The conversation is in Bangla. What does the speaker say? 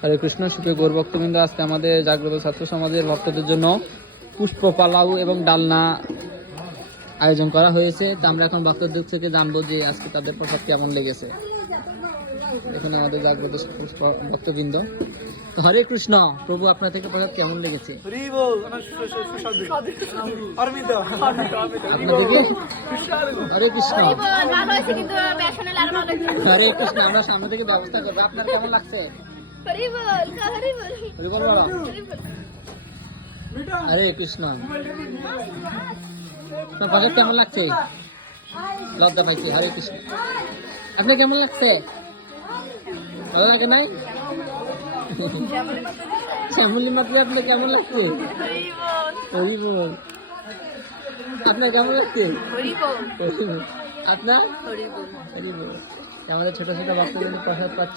হরে কৃষ্ণ। সুপ্রিয় গৌর ভক্তবৃন্দ, আজকে আমাদের জাগ্রত ছাত্র সমাজের ভক্তদের জন্য পুষ্প পালাউ এবং ডালনা আয়োজন করা হয়েছে। তো আমরা এখন ভক্তদের থেকে জানবো যে আজকে তাদের প্রসাদ কেমন লেগেছে। এখানে আমাদের জাগ্রত ভক্তবৃন্দ। তো হরে কৃষ্ণ প্রভু, আপনার থেকে প্রসাদ কেমন লেগেছে? আপনাদেরকে হরে কৃষ্ণ। হরে কৃষ্ণ, আমরা সামনে থেকে ব্যবস্থা করবো। আপনার কেমন লাগছে? হরে কৃষ্ণ। আপনার প্রসাদ কেমন লাগছে? লজ্জা পাইছি। হরে কৃষ্ণ। আপনার কেমন লাগছে? ভালো লাগে নাই? শ্যামলি মাত্র আপনার কেমন লাগছে? হরি বল। আপনার কেমন লাগছে? আপনার হরি বল। আমাদের ছোট ছোট বাচ্চাদের প্রসাদ পাচ্ছে।